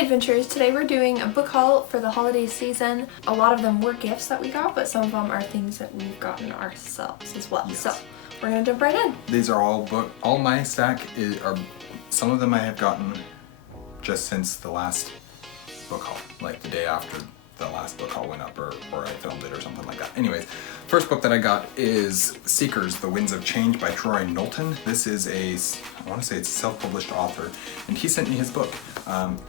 Hey Adventurers, today we're doing a book haul for the holiday season. A lot of them were gifts that we got, but some of them are things that we've gotten ourselves as well. Yes. So we're gonna jump right in. These are all my stack are, some of them I have gotten just since the last book haul, like the day after the last book haul went up or I filmed it or something like that. Anyways, first book that I got is Seekers, The Winds of Change by Troy Knowlton. This is I want to say it's a self-published author, and he sent me his book,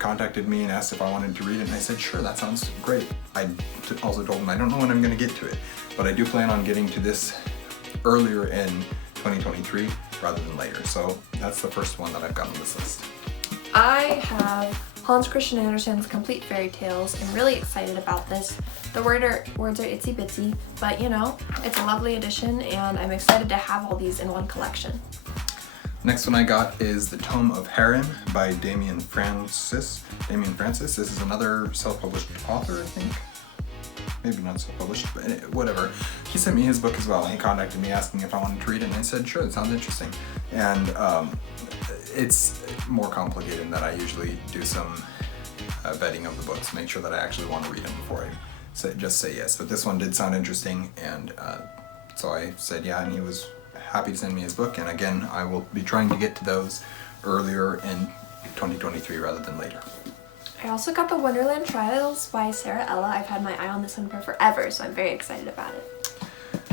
contacted me and asked if I wanted to read it, and I said, sure, that sounds great. I also told him I don't know when I'm going to get to it, but I do plan on getting to this earlier in 2023 rather than later. So that's the first one that I've got on this list. I have Hans Christian Andersen's Complete Fairy Tales. I'm really excited about this. The words are itsy bitsy, but you know, it's a lovely addition and I'm excited to have all these in one collection. Next one I got is The Tome of Heron by Damien Francis. This is another self-published author, I think. Maybe not self-published, but whatever. He sent me his book as well. He contacted me asking if I wanted to read it, and I said, sure, that sounds interesting. And it's more complicated in that I usually do some vetting of the books, make sure that I actually want to read them before I just say yes. But this one did sound interesting, and so I said yeah, and he was happy to send me his book. And again, I will be trying to get to those earlier in 2023 rather than later. I also got the Wonderland Trials by Sarah Ella. I've had my eye on this one for forever, so I'm very excited about it.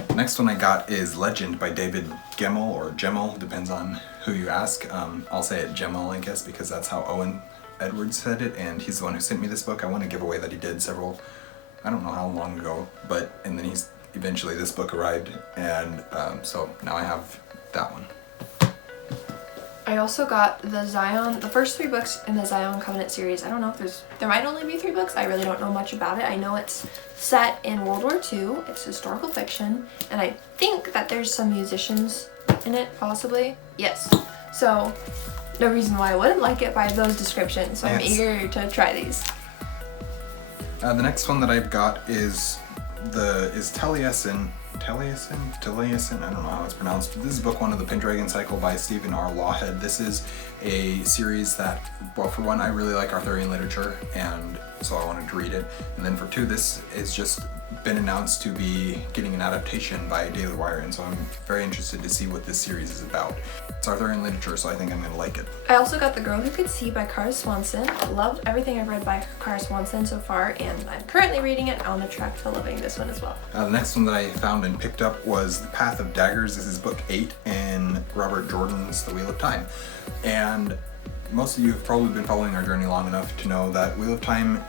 The next one I got is Legend by David Gemmell, or Gemmell, depends on who you ask. I'll say it Gemmell, I guess, because that's how Owen Edwards said it, and he's the one who sent me this book. I won a giveaway that he did I don't know how long ago, and then eventually this book arrived, and so now I have that one. I also got the first 3 books in the Zion Covenant series. I don't know if there might only be 3 books. I really don't know much about it. I know it's set in World War II. It's historical fiction, and I think that there's some musicians in it, possibly. Yes. So no reason why I wouldn't like it by those descriptions. So yes. I'm eager to try these. The next one that I've got is Taliesin. I don't know how it's pronounced. This is book 1 of the Pendragon Cycle by Stephen R. Lawhead. This is a series that, well, for one, I really like Arthurian literature, and so I wanted to read it. And then for 2, this has just been announced to be getting an adaptation by Daily Wire, and so I'm very interested to see what this series is about. It's Arthurian literature, so I think I'm going to like it. I also got The Girl Who Could See by Kara Swanson. Loved everything I've read by Kara Swanson so far, and I'm currently reading it on the track to loving this one as well. The next one that I found and picked up was The Path of Daggers. This is book 8 in Robert Jordan's The Wheel of Time. And most of you have probably been following our journey long enough to know that Wheel of Time,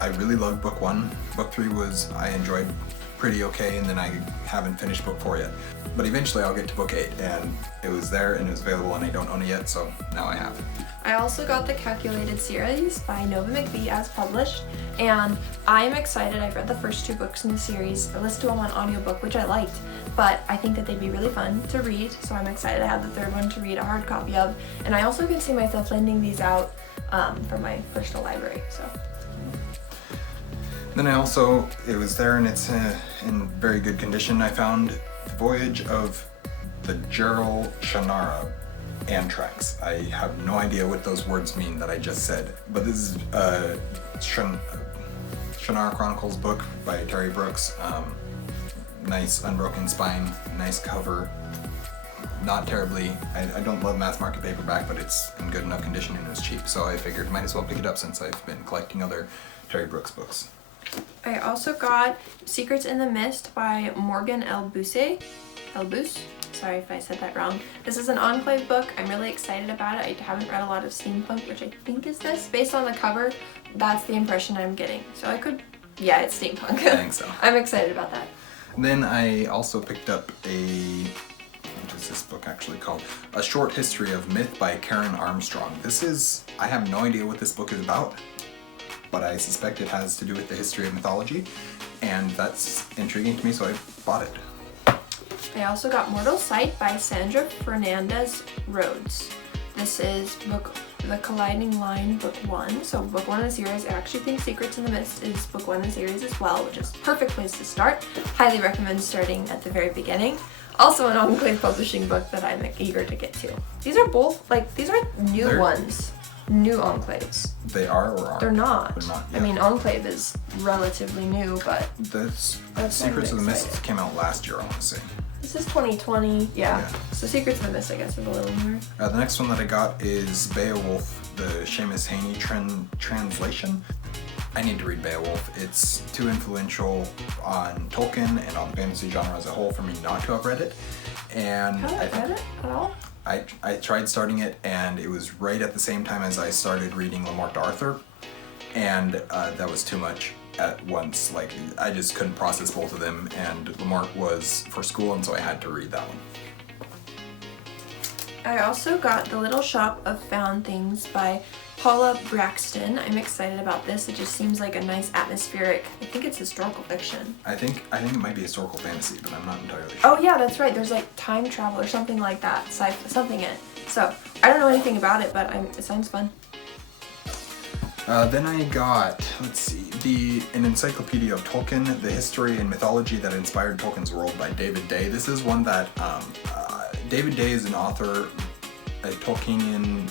I really loved book 1. Book 3 I enjoyed pretty okay, and then I haven't finished book 4 yet. But eventually I'll get to book 8, and it was there and it was available and I don't own it yet, so now I have. I also got the Calculated series by Nova McVie as published, and I'm excited. I've read the first 2 books in the series. I listened to them on audiobook, which I liked, but I think that they'd be really fun to read, so I'm excited I have the 3rd one to read a hard copy of, and I also can see myself lending these out for my personal library. So. Then it was there and it's in very good condition. I found The Voyage of the Gerald Shannara Anthrax. I have no idea what those words mean that I just said, but this is Shannara Chronicles book by Terry Brooks. Nice unbroken spine, nice cover. Not terribly, I don't love mass market paperback, but it's in good enough condition and it was cheap, so I figured might as well pick it up since I've been collecting other Terry Brooks books. I also got Secrets in the Mist by Morgan Elbouse. Sorry if I said that wrong. This is an Enclave book. I'm really excited about it. I haven't read a lot of steampunk, which I think is this. Based on the cover, that's the impression I'm getting. So yeah, it's steampunk. I think so. I'm excited about that. Then I also picked up what is this book actually called? A Short History of Myth by Karen Armstrong. I have no idea what this book is about, but I suspect it has to do with the history of mythology, and that's intriguing to me, so I bought it. I also got Mortal Sight by Sandra Fernandez Rhodes. This is The Colliding Line, book 1. So book 1 in the series. I actually think Secrets in the Mist is book 1 in the series as well, which is a perfect place to start. Highly recommend starting at the very beginning. Also an Enclave Publishing book that I'm eager to get to. These are new ones. new enclaves. They are or aren't? They're not. They're not. I Yeah. mean, Enclave is relatively new, but Secrets of the Mist came out last year, I want to say. this is 2020. Yeah. Yeah. So Secrets of the Mist, I guess, is a little newer. The next one that I got is Beowulf, the Seamus Heaney translation. I need to read Beowulf. It's too influential on Tolkien and on the fantasy genre as a whole for me not to have read it. And Haven't read it at all? I tried starting it, and it was right at the same time as I started reading Le Morte d'Arthur, and that was too much at once. Like, I just couldn't process both of them, and Le Morte was for school, and so I had to read that one. I also got The Little Shop of Found Things by Paula Braxton. I'm excited about this. It just seems like a nice atmospheric, I think it's historical fiction. I think it might be historical fantasy, but I'm not entirely sure. Oh yeah, that's right. There's like time travel or something like that. Something in it. So I don't know anything about it, but it sounds fun. Then I got, let's see, an encyclopedia of Tolkien, the history and mythology that inspired Tolkien's world by David Day. This is one that, David Day is an author, a Tolkienian,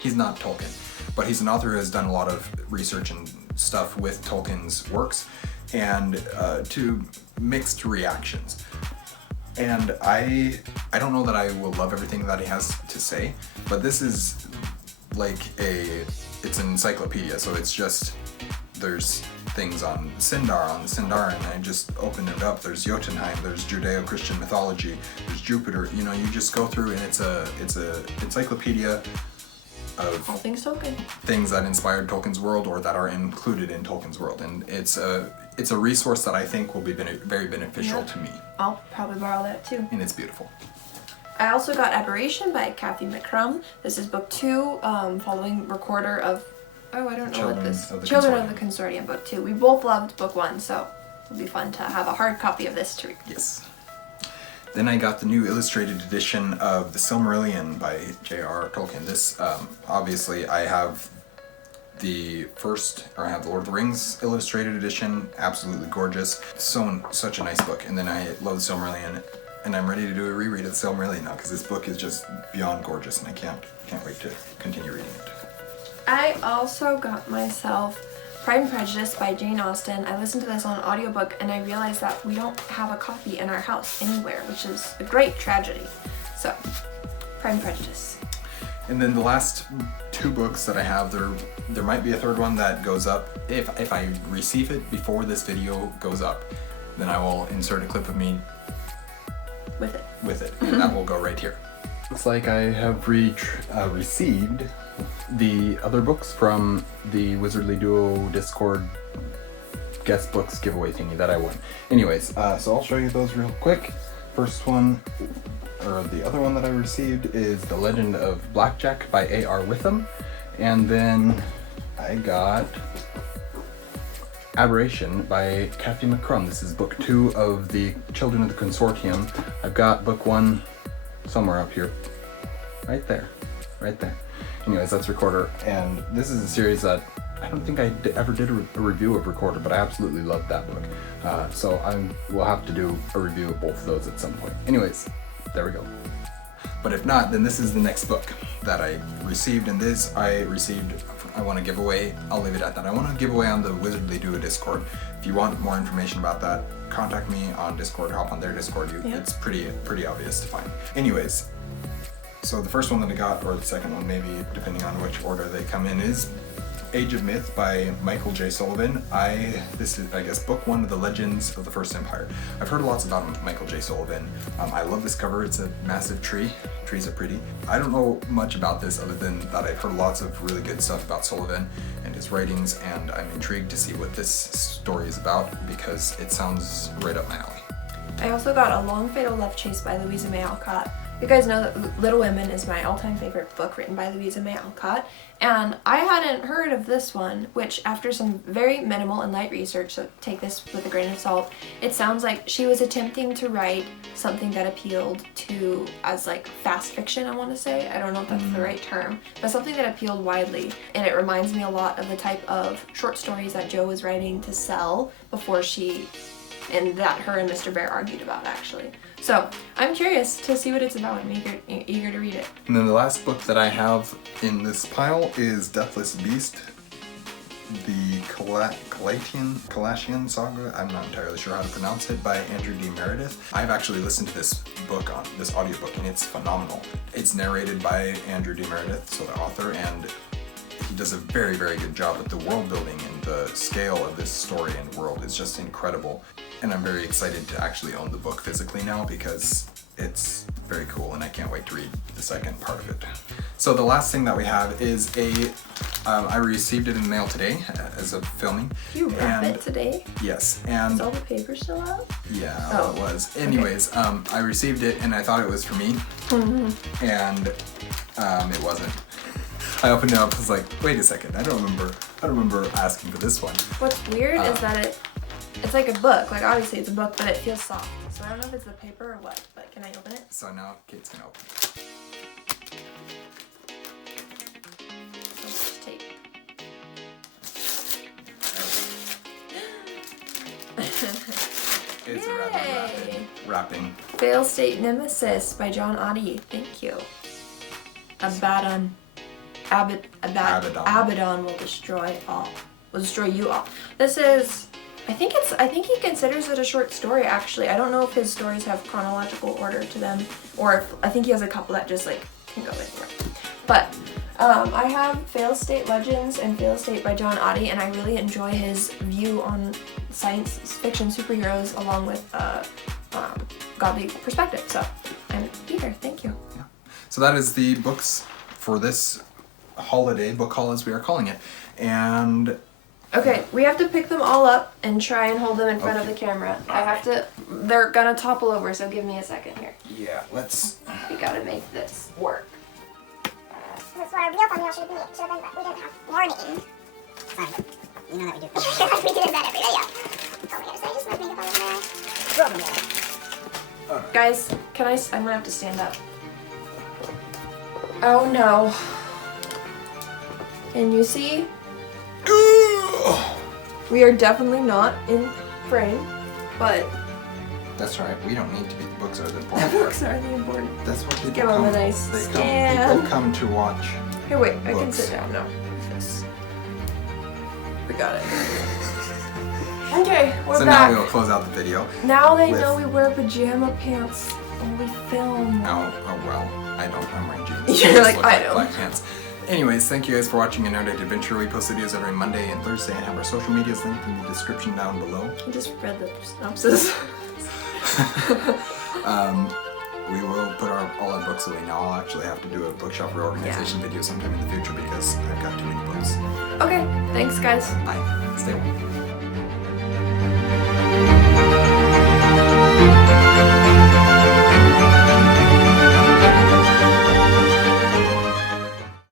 he's not Tolkien, but he's an author who has done a lot of research and stuff with Tolkien's works, and to mixed reactions. And I don't know that I will love everything that he has to say, but this is like it's an encyclopedia, so it's just, there's things on Sindar, on the Sindarin, I just opened it up. There's Jotunheim, there's Judeo-Christian mythology, there's Jupiter. You know, you just go through, and it's a encyclopedia of All things Tolkien. things that inspired Tolkien's world or that are included in Tolkien's world, and it's a resource that I think will be very beneficial to me, I'll probably borrow that too. and it's beautiful. I also got Aberration by Kathy McCrum. This is book 2, following Recorder of, I don't know what this, Children of the Consortium, book 2. We both loved book 1, so it'll be fun to have a hard copy of this to read. Yes. Then I got the new illustrated edition of The Silmarillion by J.R.R. Tolkien. This, obviously, I have the Lord of the Rings illustrated edition, absolutely gorgeous. Such a nice book. And then I love The Silmarillion, and I'm ready to do a reread of The Silmarillion now, because this book is just beyond gorgeous, and I can't wait to continue reading it. I also got myself Pride and Prejudice by Jane Austen. I listened to this on an audiobook, and I realized that we don't have a copy in our house anywhere, which is a great tragedy. So, Pride and Prejudice. And then the last 2 books that I have, there might be a third one that goes up. If I receive it before this video goes up, then I will insert a clip of me with it, and that will go right here. Looks like I have received the other books from the Wizardly Duo Discord guest books giveaway thingy that I won. Anyways, so I'll show you those real quick. First one, or the other one that I received, is The Legend of Blackjack by A.R. Witham, and then I got Aberration by Kathy McCrum. This is book 2 of the Children of the Consortium. I've got book 1 somewhere up here. Right there. Anyways, that's Recorder, and this is a series that I don't think I ever did a review of Recorder, but I absolutely loved that book. So we'll have to do a review of both of those at some point. Anyways, there we go. But if not, then this is the next book that I received, and this I want to give away. I'll leave it at that. I want to give away on the Wizardly Duo Discord. If you want more information about that, contact me on Discord, hop on their Discord. It's pretty obvious to find. Anyways, so the first one that I got, or the second one maybe, depending on which order they come in, is Age of Myth by Michael J. Sullivan. This is, I guess, book 1 of the Legends of the First Empire. I've heard lots about Michael J. Sullivan. I love this cover. It's a massive tree. Trees are pretty. I don't know much about this other than that I've heard lots of really good stuff about Sullivan and his writings, and I'm intrigued to see what this story is about because it sounds right up my alley. I also got A Long Fatal Love Chase by Louisa May Alcott. You guys know that Little Women is my all-time favorite book written by Louisa May Alcott, and I hadn't heard of this one, which after some very minimal and light research, so take this with a grain of salt, it sounds like she was attempting to write something that appealed to, as like fast fiction, I want to say. I don't know if that's the right term, but something that appealed widely, and it reminds me a lot of the type of short stories that Jo was writing to sell before she and that her and Mr. Bear argued about, actually. So I'm curious to see what it's about. I'm eager to read it. And then the last book that I have in this pile is Deathless Beast, the Kalashian Saga. I'm not entirely sure how to pronounce it, by Andrew D. Meredith. I've actually listened to this book on this audiobook, and it's phenomenal. It's narrated by Andrew D. Meredith, so the author, and he does a very, very good job with the world building, and the scale of this story and world is just incredible. And I'm very excited to actually own the book physically now because it's very cool, and I can't wait to read the second part of it. So the last thing that we have is I received it in the mail today as of filming. You wrap it today? Yes, and is all the paper still out? Yeah, well, it was. Anyways, I received it and I thought it was for me, and it wasn't. I opened it up, I was like, wait a second, I don't remember asking for this one. What's weird is that it's like a book. Like, obviously it's a book, but it feels soft. So I don't know if it's the paper or what, but can I open it? So now Kate's gonna open it. Tape. It's a Yay! wrapping. Fail State Nemesis by John Oddie. Thank you. Abaddon will destroy all. Will destroy you all. This is, I think he considers it a short story, actually. I don't know if his stories have chronological order to them, or if, I think he has a couple that just like can go anywhere. But I have Fail State Legends and Fail State by John Oddie, and I really enjoy his view on science fiction superheroes along with godly perspective. So I'm eager. Thank you. Yeah. So that is the books for this holiday book haul, as we are calling it. And okay, we have to pick them all up and try and hold them in front of the camera. They're gonna topple over, so give me a second here. Yeah, let's. We gotta make this work. That's what our real thumbnail should have been, but we didn't have warning. Sorry, you know that we do thumbnails. We do that every video. Oh my gosh, did I just make makeup on there? Guys, I'm gonna have to stand up. Oh no. Can you see? We are definitely not in frame, but That's right. We don't need to be. The books are the the important books part. are the important. That's what people Give them a nice scan. People come to watch. Here, wait, I can Books. sit down now. Yes. We got it. Okay, we're So back. now we will close out the video. Now they with- know we wear pajama pants when we film. Oh well, I don't. I'm wearing jeans. You're They like, just look I know. Black pants. Anyways, thank you guys for watching an Erudite Adventure. We post videos every Monday and Thursday, and have our social medias linked in the description down below. I just read the synopsis. We will put all our books away now. I'll actually have to do a bookshelf reorganization video sometime in the future because I've got too many books. Okay, thanks guys. Bye. Stay warm.